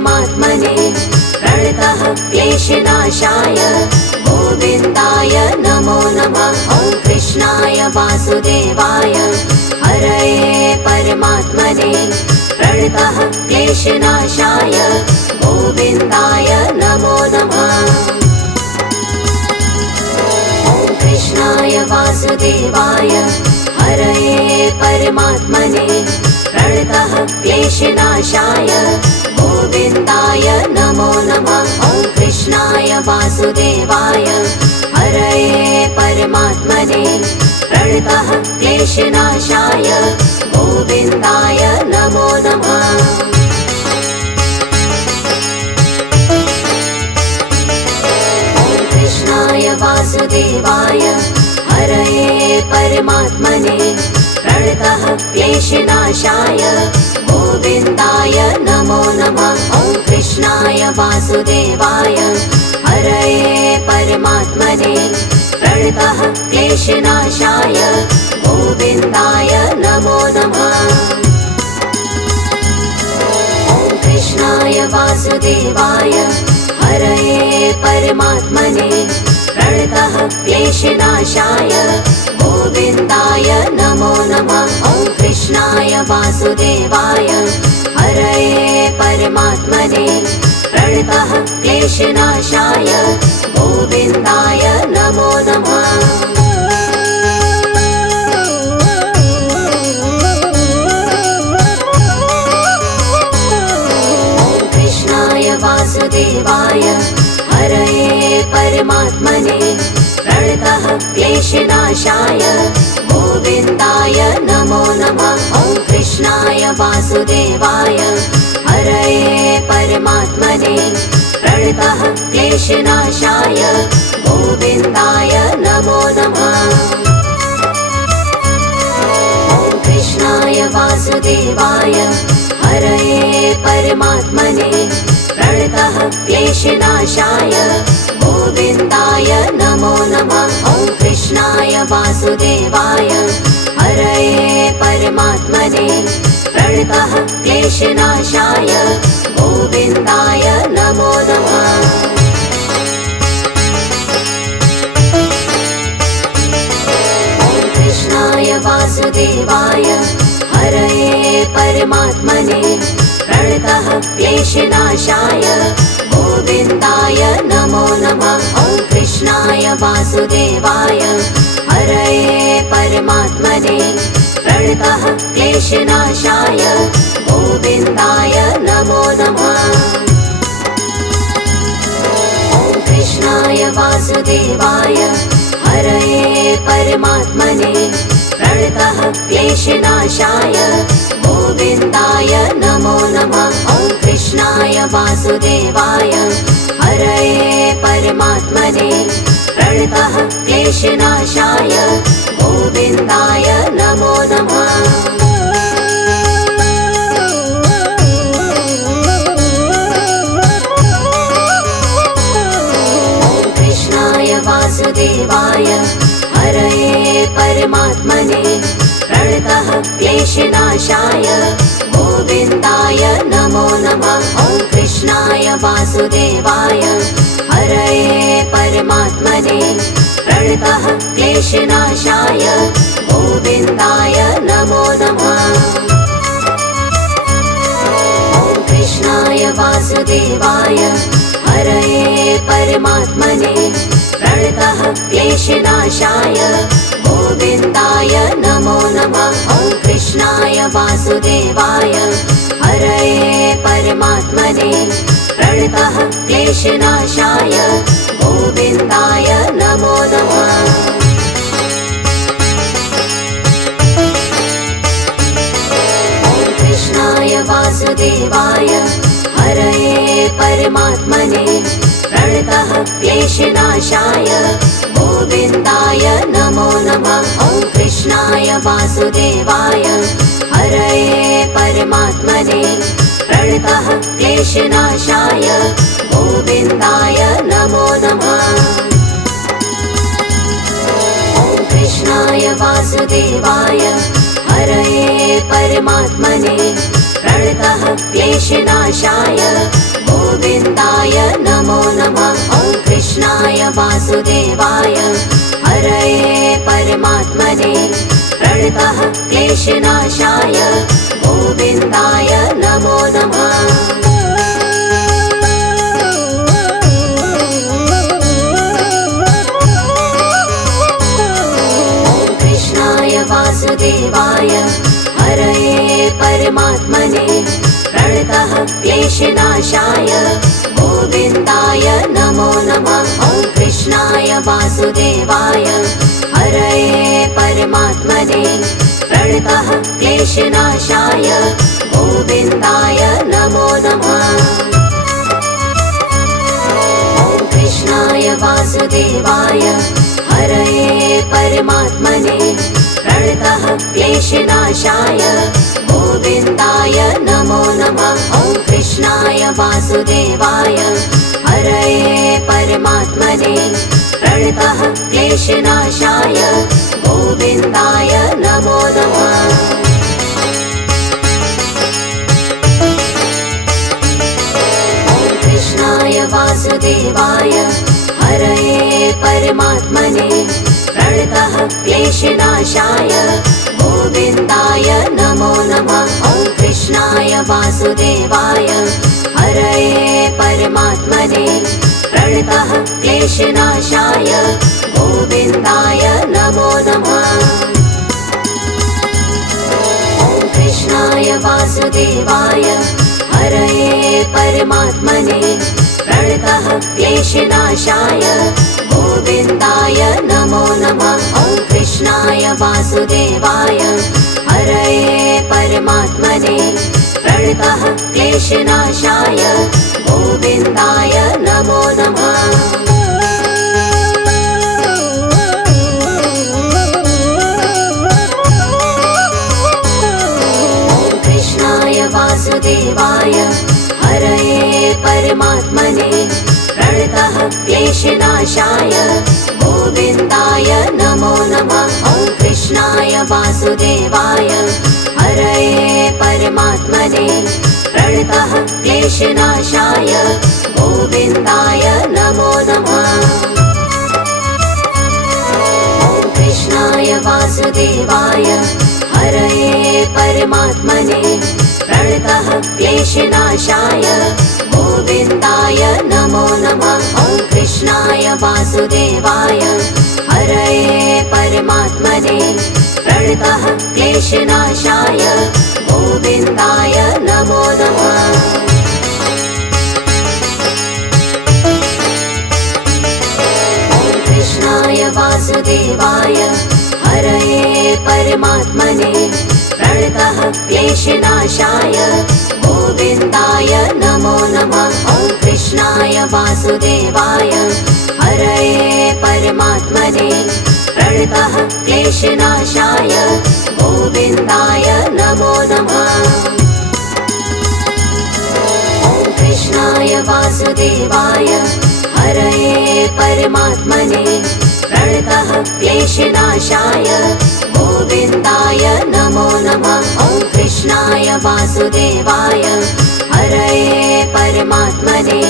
परमात्मने प्रणतः क्लेशनाशाय गोविन्दाय नमो नमः। ॐ कृष्णाय वासुदेवाय हरये परमात्मने प्रणतः क्लेशनाशाय गोविन्दाय नमो नमः। ॐ कृष्णाय वासुदेवाय हरये परमात्मने प्रणतः क्लेशनाशाय गोविन्दाय नमो नमः। ॐ कृष्णाय वासुदेवाय हरये परमात्मने प्रणतः क्लेशनाशाय गोविन्दाय नमो नमः। ॐ कृष्णाय वासुदेवाय हरये परमात्मने प्रणतः क्लेशनाशाय गोविन्दाय नमो नमः। ॐ कृष्णाय वासुदेवाय हरये परमात्मने प्रणतः क्लेशनाशाय गोविन्दाय नमो नमः। ॐ कृष्णाय वासुदेवाय हरये परमात्मने प्रणतः क्लेशनाशाय गोविन्दाय नमो नमः। ॐ कृष्णाय वासुदेवाय हरये परमात्मने प्रणतः क्लेशनाशाय गोविन्दाय नमो नमः। ॐ कृष्णाय वासुदेवाय हरये परमात्मने प्रणतः क्लेशनाशाय गोविन्दाय नमो नमः। ॐ कृष्णाय वासुदेवाय हरये परमात्मने प्रणतः क्लेशनाशाय गोविन्दाय नमो नमः। ॐ कृष्णाय वासुदेवाय हरये परमात्मने प्रणतः क्लेशनाशाय गोविन्दाय नमो नमः। ॐ कृष्णाय वासुदेवाय हरये परमात्मने प्रणतः क्लेशनाशाय गोविन्दाय नमो नमः। ॐ कृष्णाय वासुदेवाय हरये परमात्मने प्रणतः क्लेशनाशाय गोविन्दाय नमो नमः। ॐ कृष्णाय वासुदेवाय हरये परमात्मने प्रणतः क्लेशनाशाय गोविन्दाय नमो नमः। ॐ कृष्णाय वासुदेवाय हरये परमात्मने प्रणतः क्लेशनाशाय गोविन्दाय नमो नमः। ॐ कृष्णाय वासुदेवाय हरये परमात्मने प्रणतः क्लेशनाशाय गोविन्दाय नमो नमः। ॐ कृष्णाय वासुदेवाय हरये परमात्मने प्रणतः क्लेशनाशाय गोविन्दाय नमो नमः। ॐ कृष्णाय वासुदेवाय हरये परमात्मने प्रणतः क्लेशनाशाय गोविन्दाय नमो नमः। ॐ कृष्णाय वासुदेवाय हरये परमात्मने प्रणतः क्लेशनाशाय गोविन्दाय नमो नमः। ॐ कृष्णाय वासुदेवाय हरये परमात्मने प्रणतः क्लेशनाशाय गोविन्दाय नमो नमः। ॐ कृष्णाय वासुदेवाय हरये परमात्मने प्रणतः क्लेशनाशाय गोविन्दाय नमो नमः। ॐ कृष्णाय वासुदेवाय हरये परमात्मने प्रणतः क्लेशनाशाय गोविन्दाय नमो नमः। ॐ कृष्णाय वासुदेवाय हरये परमात्मने प्रणतः क्लेशनाशाय गोविन्दाय नमो नमः। ॐ कृष्णाय वासुदेवाय हरये परमात्मने प्रणतः क्लेशनाशाय गोविन्दाय नमो नमः। वासुदेवाय हरये परमात्मने प्रणतः क्लेशनाशाय गोविन्दाय नमो नमः। ॐ कृष्णाय वासुदेवाय हरये परमात्मने प्रणतः क्लेशनाशाय गोविन्दाय नमो नमः। ॐ कृष्णाय वासुदेवाय हरये परमात्मने प्रणतः क्लेशनाशाय गोविन्दाय नमो नमः। ॐ कृष्णाय वासुदेवाय हरये परमात्मने प्रणतः क्लेशनाशाय गोविन्दाय नमो नमः। ॐ कृष्णाय वासुदेवाय हरये परमात्मने प्रणतः क्लेशनाशाय गोविन्दाय नमो नमः। ॐ कृष्णाय वासुदेवाय हरये परमात्मने प्रणतः क्लेशनाशाय गोविन्दाय नमो नमः। ॐ कृष्णाय वासुदेवाय हरये परमात्मने प्रणतः क्लेशनाशाय गोविन्दाय नमो नमः। ॐ कृष्णाय वासुदेवाय हरये परमात्मने प्रणतः क्लेशनाशाय गोविन्दाय नमो नमः। ॐ कृष्णाय वासुदेवाय हरये परमात्मने प्रणतः क्लेशनाशाय गोविन्दाय नमो नमः। ॐ कृष्णाय वासुदेवाय हरये परमात्मने प्रणतः क्लेशनाशाय गोविन्दाय नमो नमः। ॐ कृष्णाय वासुदेवाय हरये परमात्मने प्रणतः क्लेशनाशाय गोविन्दाय नमो नमः। ॐ कृष्णाय वासुदेवाय हरये परमात्मने प्रणतः क्लेशनाशाय गोविन्दाय नमो नमः। ॐ कृष्णाय वासुदेवाय हरये परमात्मने प्रणतः क्लेशनाशाय गोविन्दाय नमो नमः। ॐ कृष्णाय वासुदेवाय हरये परमात्मने प्रणतः क्लेशनाशाय गोविन्दाय नमो नमः। ॐ कृष्णाय वासुदेवाय हरये परमात्मने प्रणतः क्लेशनाशाय गोविन्दाय नमो नमः। ॐ कृष्णाय वासुदेवाय हरये परमात्मने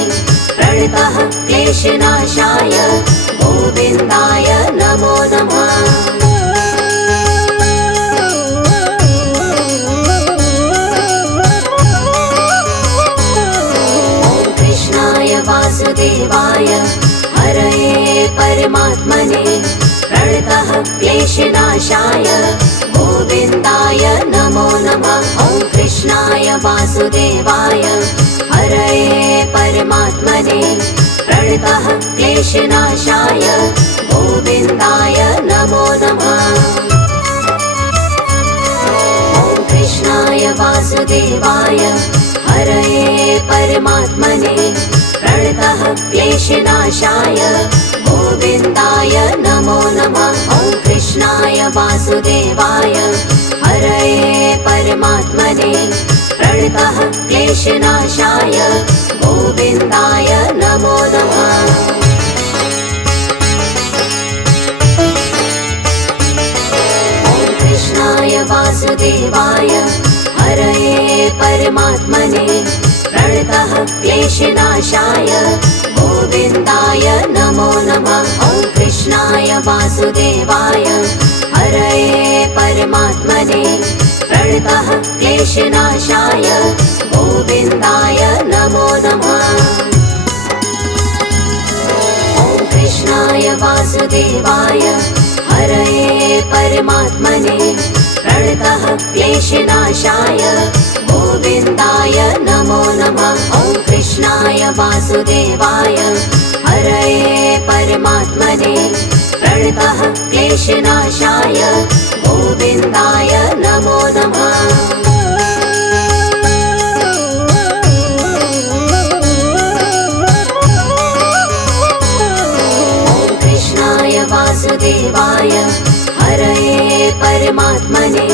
प्रणतः क्लेशनाशाय गोविन्दाय नमो नमः। ॐ कृष्णाय वासुदेवाय हरये परमात्मने प्रणतः क्लेशनाशाय गोविन्दाय नमो नमः। ॐ कृष्णाय वासुदेवाय हरये परमात्मने प्रणतः क्लेशनाशाय गोविन्दाय नमो नमः। ॐ कृष्णाय वासुदेवाय हरये परमात्मने प्रणतः क्लेशनाशाय गोविन्दाय नमो नमः। ॐ कृष्णाय वासुदेवाय हरये परमात्मने प्रणतः क्लेशनाशाय गोविन्दाय नमो नमः। ॐ कृष्णाय वासुदेवाय हरये परमात्मने प्रणतः क्लेशनाशाय क्लेशनाशाय गोविन्दाय नमो नमः। ॐ कृष्णाय वासुदेवाय हरये परमात्मने प्रणतः क्लेशनाशाय गोविन्दाय नमो नमः। ॐ कृष्णाय वासुदेवाय हरये परमात्मने प्रणतः क्लेशनाशाय गोविन्दाय नमो नमः। ॐ कृष्णाय वासुदेवाय हरये परमात्मने प्रणतः क्लेशनाशाय गोविन्दाय नमो नमः। वासुदेवाय हरये परमात्मने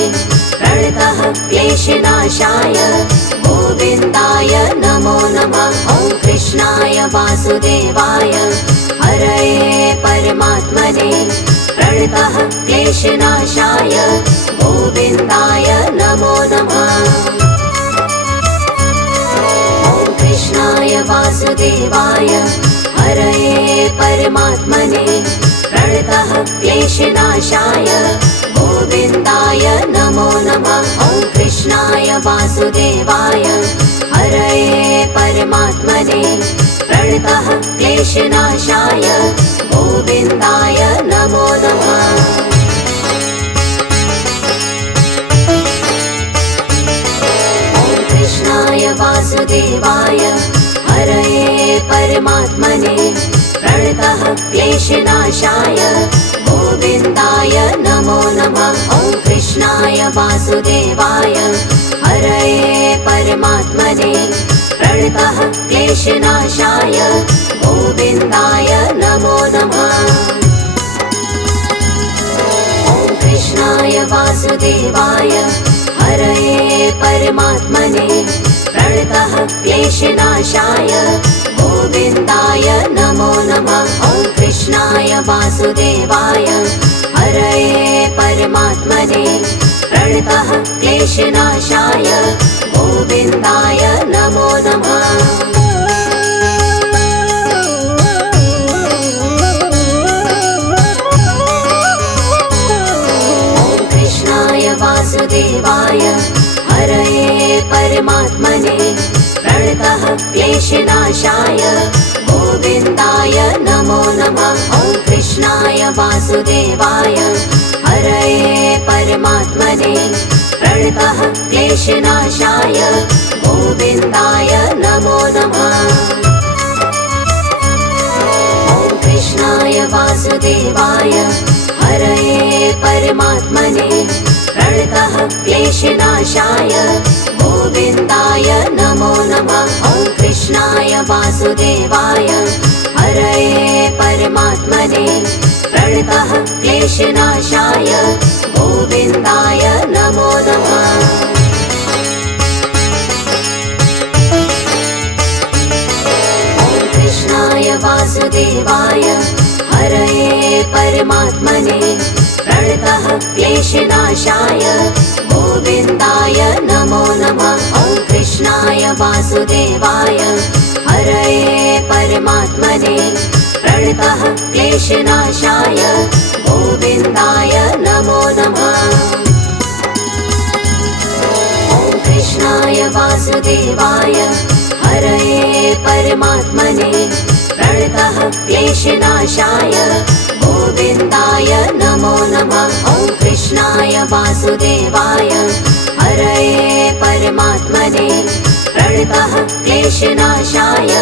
प्रणतः क्लेशनाशाय गोविन्दाय नमो नमः। ॐ कृष्णाय वासुदेवाय हरये परमात्मने प्रणतः क्लेशनाशाय गोविन्दाय नमो नमः। ॐ कृष्णाय वासुदेवाय हरये परमात्मने प्रणतः क्लेशनाशाय गोविन्दाय नमो नमः। ॐ कृष्णाय वासुदेवाय हरये परमात्मने प्रणतः क्लेशनाशाय गोविन्दाय नमो नमः। ॐ कृष्णाय वासुदेवाय हरये परमात्मने प्रणतः क्लेशनाशाय गोविन्दाय नमो नमः। ॐ कृष्णाय वासुदेवाय हरये परमात्मने प्रणतः क्लेशनाशाय गोविन्दाय नमो नमः। ॐ कृष्णाय वासुदेवाय हरये परमात्मने प्रणतः क्लेशनाशाय गोविन्दाय नमो नमः। ॐ कृष्णाय वासुदेवाय हरये परमात्मने प्रणतः क्लेशनाशाय गोविन्दाय नमो नमः। ॐ कृष्णाय वासुदेवाय हरये परमात्मने प्रणतः क्लेशनाशाय गोविन्दाय नमो नमः। ॐ कृष्णाय वासुदेवाय हरये परमात्मने प्रणतः क्लेशनाशाय गोविन्दाय नमो नमः। ॐ कृष्णाय वासुदेवाय हरये परमात्मने प्रणतः क्लेशनाशाय गोविन्दाय नमो नमः। ॐ कृष्णाय वासुदेवाय हरये परमात्मने प्रणतः क्लेशनाशाय गोविन्दाय नमो नमः। ॐ कृष्णाय वासुदेवाय हरये परमात्मने प्रणतः क्लेशनाशाय गोविन्दाय नमो नमः। ॐ कृष्णाय वासुदेवाय हरये परमात्मने प्रणतः क्लेशनाशाय गोविन्दाय नमो नमः। ॐ कृष्णाय वासुदेवाय हरये परमात्मने प्रणतः क्लेशनाशाय गोविन्दाय नमो नमः। ॐ कृष्णाय वासुदेवाय हरये परमात्मने प्रणतः क्लेशनाशाय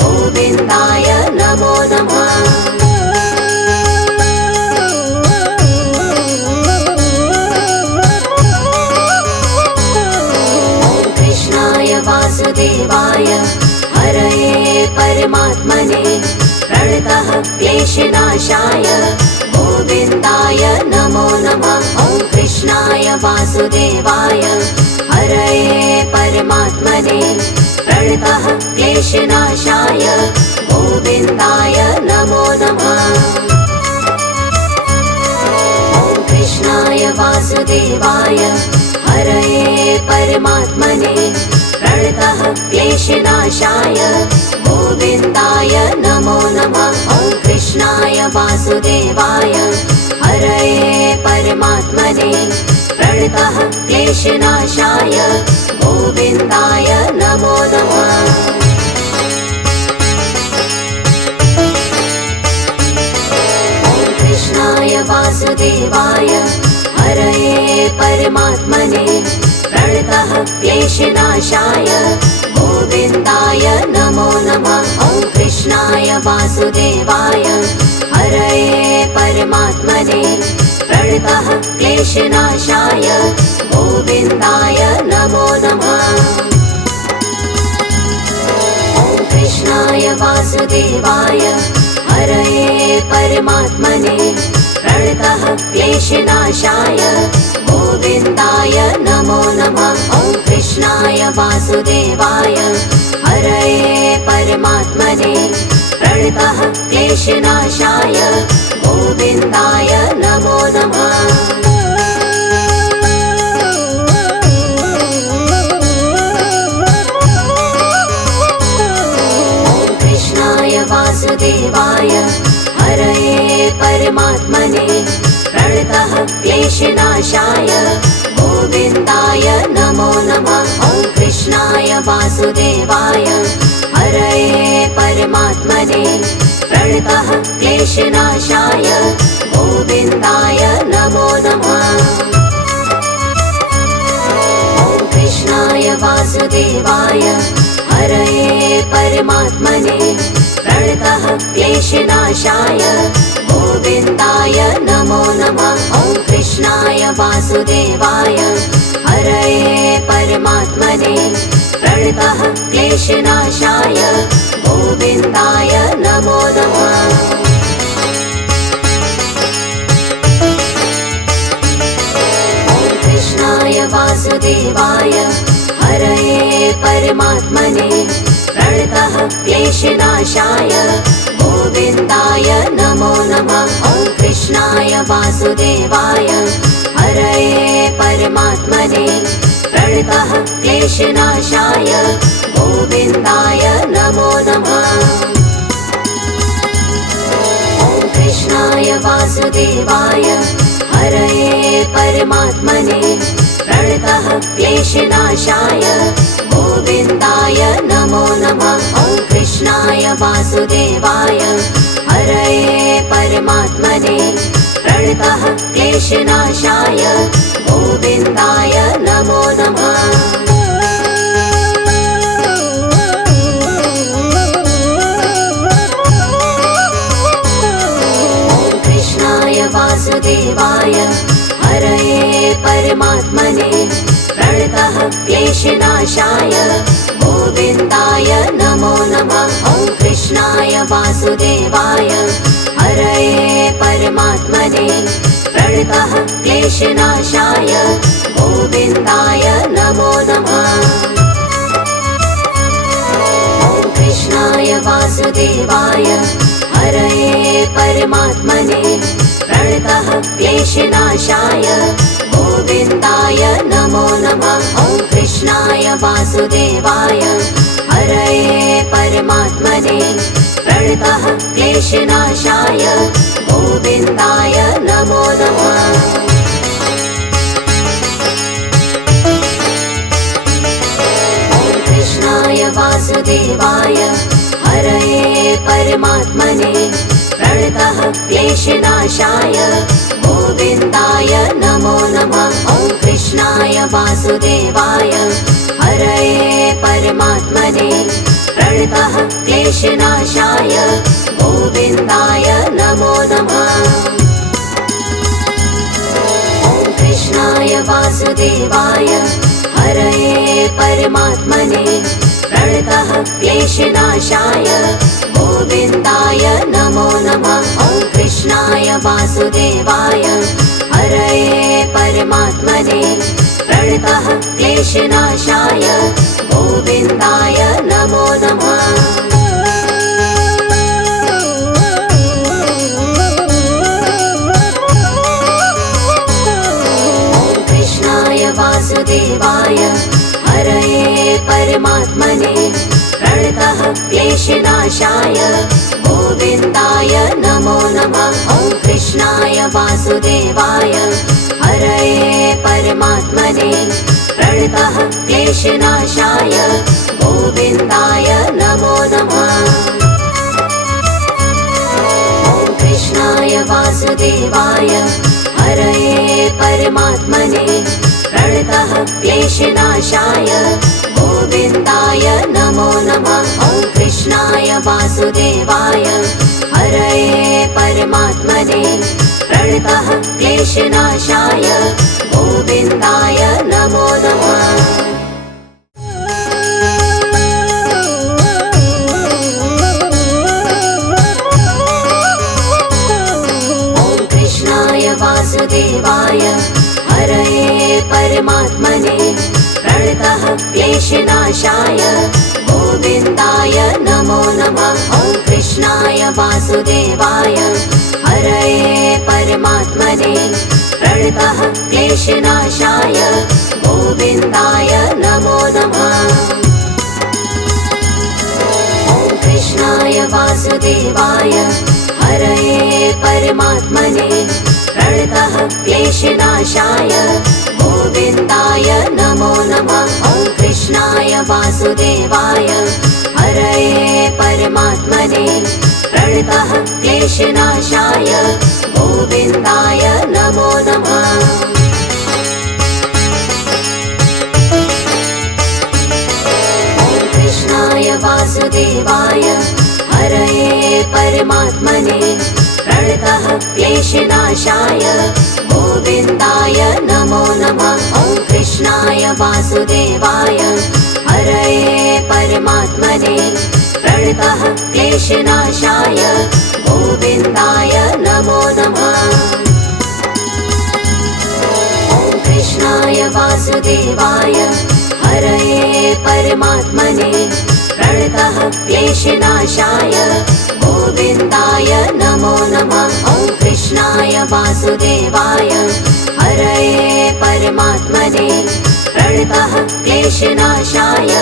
गोविन्दाय नमो नमः। ॐ कृष्णाय वासुदेवाय हरये परमात्मने प्रणतः क्लेशनाशाय गोविन्दाय नमो नमः। ॐ कृष्णाय वासुदेवाय हरये परमात्मने प्रणतः क्लेशनाशाय गोविन्दाय नमो नमः। ॐ कृष्णाय वासुदेवाय हरये परमात्मने प्रणतः प्रणतः क्लेशनाशाय गोविन्दाय नमो नमः। ॐ कृष्णाय वासुदेवाय हरये परमात्मने प्रणतः क्लेशनाशाय गोविन्दाय नमो नमः। कृष्णाय वासुदेवाय हरये परमात्मने प्रणतः क्लेशनाशाय गोविन्दाय नमो नमः। ॐ कृष्णाय वासुदेवाय हरये परमात्मने प्रणतः क्लेशनाशाय गोविन्दाय नमो नमः। ॐ कृष्णाय वासुदेवाय हरये परमात्मने प्रणतः क्लेशनाशाय गोविन्दाय नमो नमः। ॐ कृष्णाय वासुदेवाय हरये परमात्मने प्रणतः क्लेशनाशाय गोविन्दाय नमो नमः। वासुदेवाय हरये परमात्मने प्रणतः क्लेशनाशाय गोविन्दाय नमो नमः। ॐ कृष्णाय वासुदेवाय हरये परमात्मने प्रणतः क्लेशनाशाय गोविन्दाय नमो नमः। ॐ कृष्णाय वासुदेवाय हरये परमात्मने प्रणतः क्लेशनाशाय गोविन्दाय नमो नमः। ॐ कृष्णाय वासुदेवाय हरये परमात्मने प्रणतः क्लेशनाशाय गोविन्दाय नमो नमः। ॐ कृष्णाय वासुदेवाय हरये परमात्मने प्रणतः क्लेशनाशाय गोविन्दाय नमो नमः। ॐ कृष्णाय वासुदेवाय हरये परमात्मने प्रणतः क्लेशनाशाय गोविन्दाय नमो नमः। ॐ कृष्णाय वासुदेवाय हरये परमात्मने प्रणतः क्लेशनाशाय गोविन्दाय नमो नमः। ॐ कृष्णाय वासुदेवाय हरये परमात्मने प्रणतः क्लेशनाशाय गोविन्दाय नमो नमः। ॐ कृष्णाय वासुदेवाय हरये परमात्मने प्रणतः क्लेशनाशाय गोविन्दाय नमो नमः। ॐ कृष्णाय वासुदेवाय हरये परमात्मने प्रणतः क्लेशनाशाय गोविन्दाय नमो नमः। ॐ कृष्णाय वासुदेवाय हरये परमात्मने प्रणतः क्लेशनाशाय गोविन्दाय नमो नमः। ॐ कृष्णाय वासुदेवाय हरये परमात्मने प्रणतः क्लेशनाशाय गोविन्दाय नमो नमः। ॐ कृष्णाय वासुदेवाय हरये परमात्मने प्रणतः क्लेशनाशाय गोविन्दाय नमो नमः। ॐ कृष्णाय वासुदेवाय हरये परमात्मने प्रणतः क्लेशनाशाय गोविन्दाय नमो नमः। ॐ कृष्णाय वासुदेवाय हरये परमात्मने प्रणतः क्लेशनाशाय गोविन्दाय नमो नमः। ॐ कृष्णाय वासुदेवाय हरये परमात्मने प्रणतः क्लेशनाशाय गोविन्दाय नमो नमः। ॐ कृष्णाय वासुदेवाय हरये परमात्मने क्लेशनाशाय गोविन्दाय नमो नमः। ॐ कृष्णाय वासुदेवाय हरये परमात्मने प्रणतः क्लेशनाशाय गोविन्दाय नमो नमः। ॐ कृष्णाय वासुदेवाय हरये परमात्मने प्रणतः क्लेशनाशाय गोविन्दाय नमो नमः। ॐ कृष्णाय वासुदेवाय हरये परमात्मने प्रणतः क्लेशनाशाय गोविन्दाय नमो नमः। वासुदेवाय हरये परमात्मने प्रणतः क्लेशनाशाय गोविन्दाय नमो नमः। ॐ कृष्णाय वासुदेवाय हरये परमात्मने प्रणतः क्लेशनाशाय गोविन्दाय नमो नमः। ॐ कृष्णाय वासुदेवाय हरये परमात्मने प्रणतः क्लेशनाशाय गोविन्दाय नमो नमः। ॐ कृष्णाय वासुदेवाय हरये परमात्मने प्रणतः क्लेशनाशाय गोविन्दाय नमो नमः। ॐ कृष्णाय वासुदेवाय हरये परमात्मने प्रणतः क्लेशनाशाय गोविन्दाय नमो नमः। ॐ कृष्णाय वासुदेवाय हरये परमात्मने प्रणतः क्लेशनाशाय गोविन्दाय नमो नमः। ॐ कृष्णाय वासुदेवाय हरये परमात्मने प्रणतः क्लेशनाशाय गोविन्दाय नमो नमः। ॐ कृष्णाय वासुदेवाय हरये परमात्मने प्रणतः क्लेशनाशाय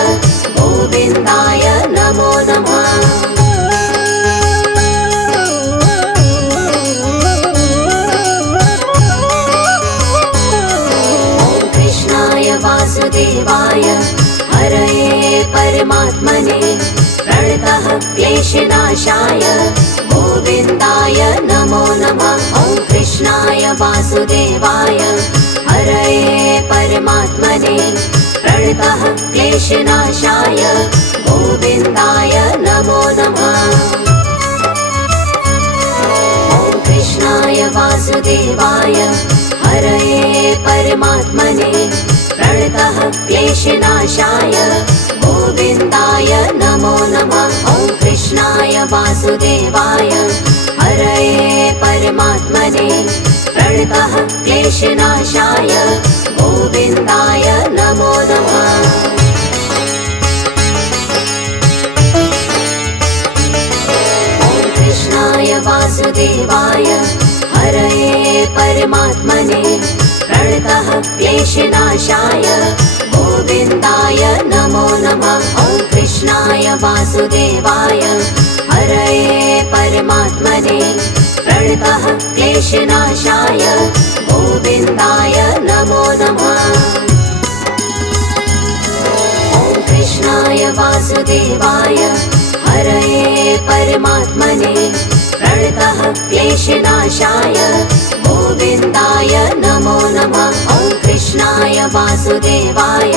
गोविन्दाय नमो नमः। ॐ कृष्णाय वासुदेवाय हरये परमात्मने प्रणतः क्लेशनाशाय गोविन्दाय नमो नमः। ॐ कृष्णाय वासुदेवाय हरये परमात्मने प्रणतः क्लेशनाशाय गोविन्दाय नमो नमः। ॐ कृष्णाय वासुदेवाय हरये परमात्मने प्रणतः क्लेशनाशाय गोविन्दाय नमो नमः। ॐ कृष्णाय वासुदेवाय हरये परमात्मने प्रणतः क्लेशनाशाय गोविन्दाय नमो नमः। ॐ कृष्णाय वासुदेवाय हरये परमात्मने प्रणतः क्लेशनाशाय गोविन्दाय नमो नमः। ॐ कृष्णाय वासुदेवाय हरये परमात्मने प्रणतः क्लेशनाशाय गोविन्दाय नमो नमः। ॐ कृष्णाय वासुदेवाय हरये परमात्मने प्रणतः क्लेशनाशाय गोविन्दाय नमो नमः। ॐ कृष्णाय वासुदेवाय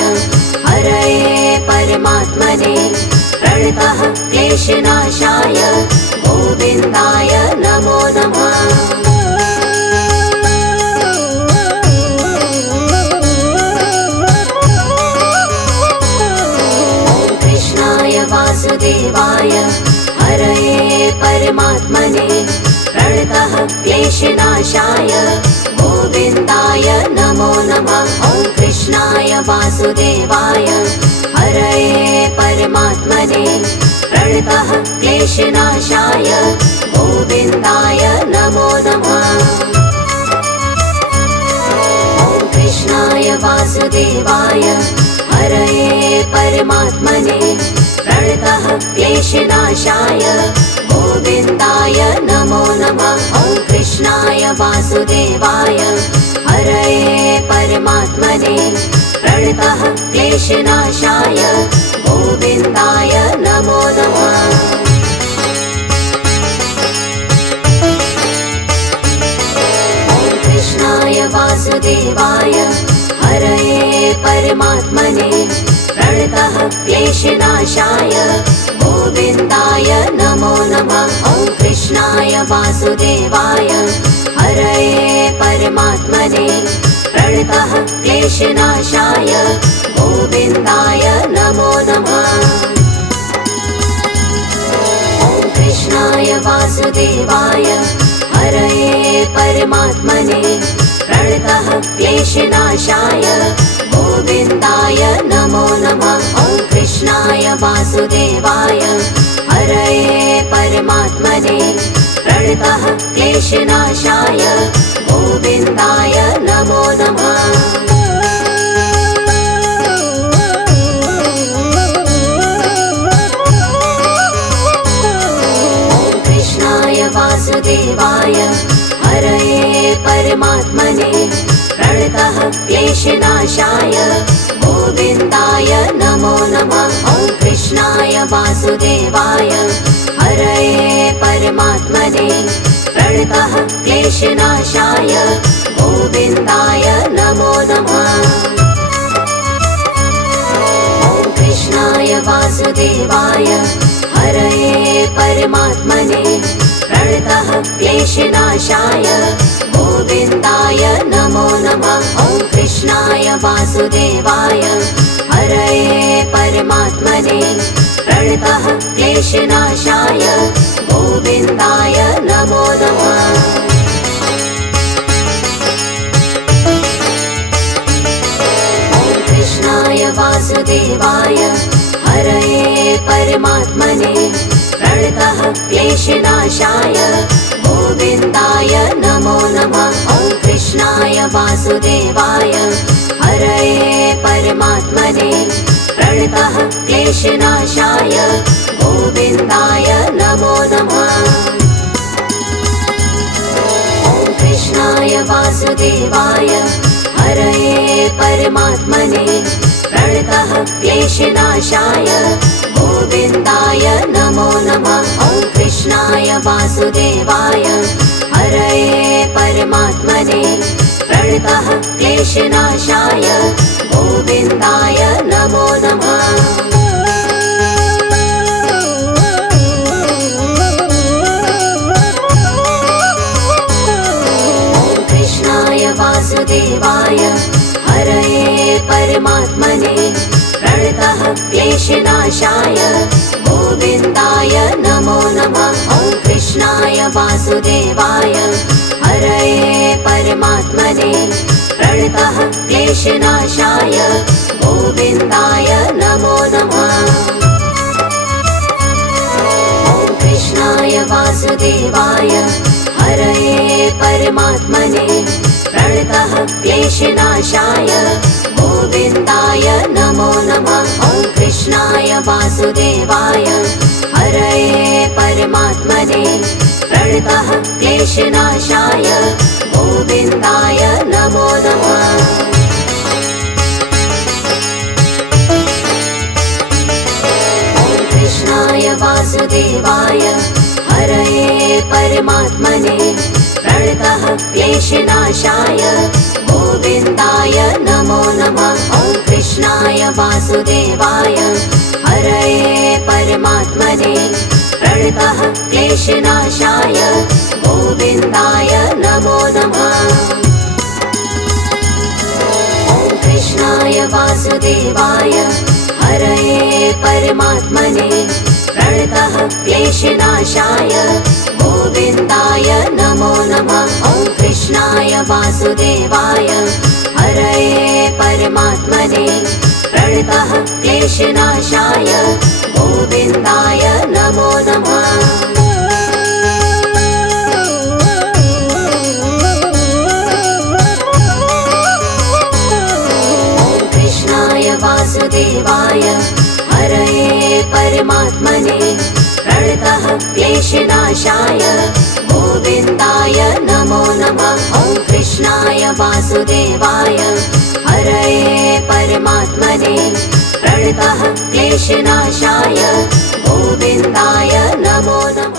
हरये परमात्मने प्रणतः क्लेशनाशाय गोविन्दाय नमो नमः। ॐ कृष्णाय वासुदेवाय हरये परमात्मने प्रणतः क्लेशनाशाय गोविन्दाय नमो नमः। ॐ कृष्णाय वासुदेवाय हरये परमात्मने प्रणतः क्लेशनाशाय गोविन्दाय नमो नमः। ॐ कृष्णाय वासुदेवाय हरये परमात्मने प्रणतः प्रणतः क्लेशनाशाय गोविन्दाय नमो नमः। ॐ कृष्णाय वासुदेवाय हरये परमात्मने प्रणतः क्लेशनाशाय गोविन्दाय नमो नमः। कृष्णाय वासुदेवाय हरये परमात्मने प्रणतः क्लेशनाशाय गोविन्दाय नमो नमः। ॐ कृष्णाय वासुदेवाय हरये परमात्मने प्रणतः क्लेशनाशाय गोविन्दाय नमो नमः। ॐ कृष्णाय वासुदेवाय हरये परमात्मने प्रणतः क्लेशनाशाय गोविन्दाय नमो नमः। ॐ कृष्णाय वासुदेवाय हरये परमात्मने प्रणतः क्लेशनाशाय गोविन्दाय नमो नमः। वासुदेवाय हरये परमात्मने प्रणतः क्लेशनाशाय गोविन्दाय नमो नमः। ॐ कृष्णाय वासुदेवाय हरये परमात्मने प्रणतः क्लेशनाशाय गोविन्दाय नमो नमः। ॐ कृष्णाय वासुदेवाय हरये परमात्मने प्रणतः क्लेशनाशाय गोविन्दाय नमो नमः। ॐ कृष्णाय वासुदेवाय हरये परमात्मने प्रणतः क्लेशनाशाय गोविन्दाय नमो नमः। ॐ कृष्णाय वासुदेवाय हरये परमात्मने प्रणतः क्लेशनाशाय गोविन्दाय नमो नमः। ॐ कृष्णाय वासुदेवाय हरये परमात्मने प्रणतः क्लेशनाशाय गोविन्दाय नमो नमः। ॐ कृष्णाय वासुदेवाय हरये परमात्मने प्रणतः क्लेशनाशाय गोविन्दाय नमो नमः। ॐ कृष्णाय वासुदेवाय हरये परमात्मने प्रणतः क्लेशनाशाय गोविन्दाय नमो नमः। ॐ कृष्णाय वासुदेवाय हरये परमात्मने प्रणतः क्लेशनाशाय गोविन्दाय नमो नमः। ॐ कृष्णाय वासुदेवाय हरये परमात्मने प्रणतः क्लेशनाशाय गोविन्दाय नमो नमः। ॐ कृष्णाय वासुदेवाय हरये परमात्मने प्रणतः क्लेशनाशाय गोविन्दाय नमो नमः। ॐ कृष्णाय वासुदेवाय हरये परमात्मने प्रणतः क्लेशनाशाय गोविन्दाय नमो नमः। ॐ कृष्णाय वासुदेवाय हरये परमात्मने प्रणतः क्लेशनाशाय गोविन्दाय नमो नमः। ॐ कृष्णाय वासुदेवाय हरये परमात्मने प्रणतः क्लेशनाशाय गोविन्दाय नमो नमः। ॐ कृष्णाय वासुदेवाय हरये परमात्मने प्रणतः क्लेशनाशाय गोविन्दाय नमो नमः। ॐ कृष्णाय वासुदेवाय हरये परमात्मने प्रणतः क्लेशनाशाय गोविन्दाय नमो नमः। ॐ कृष्णाय वासुदेवाय हरये परमात्मने प्रणतः क्लेशनाशाय गोविन्दाय नमो नमः। ॐ कृष्णाय वासुदेवाय हरये परमात्मने प्रणतः क्लेशनाशाय गोविन्दाय नमो नमः।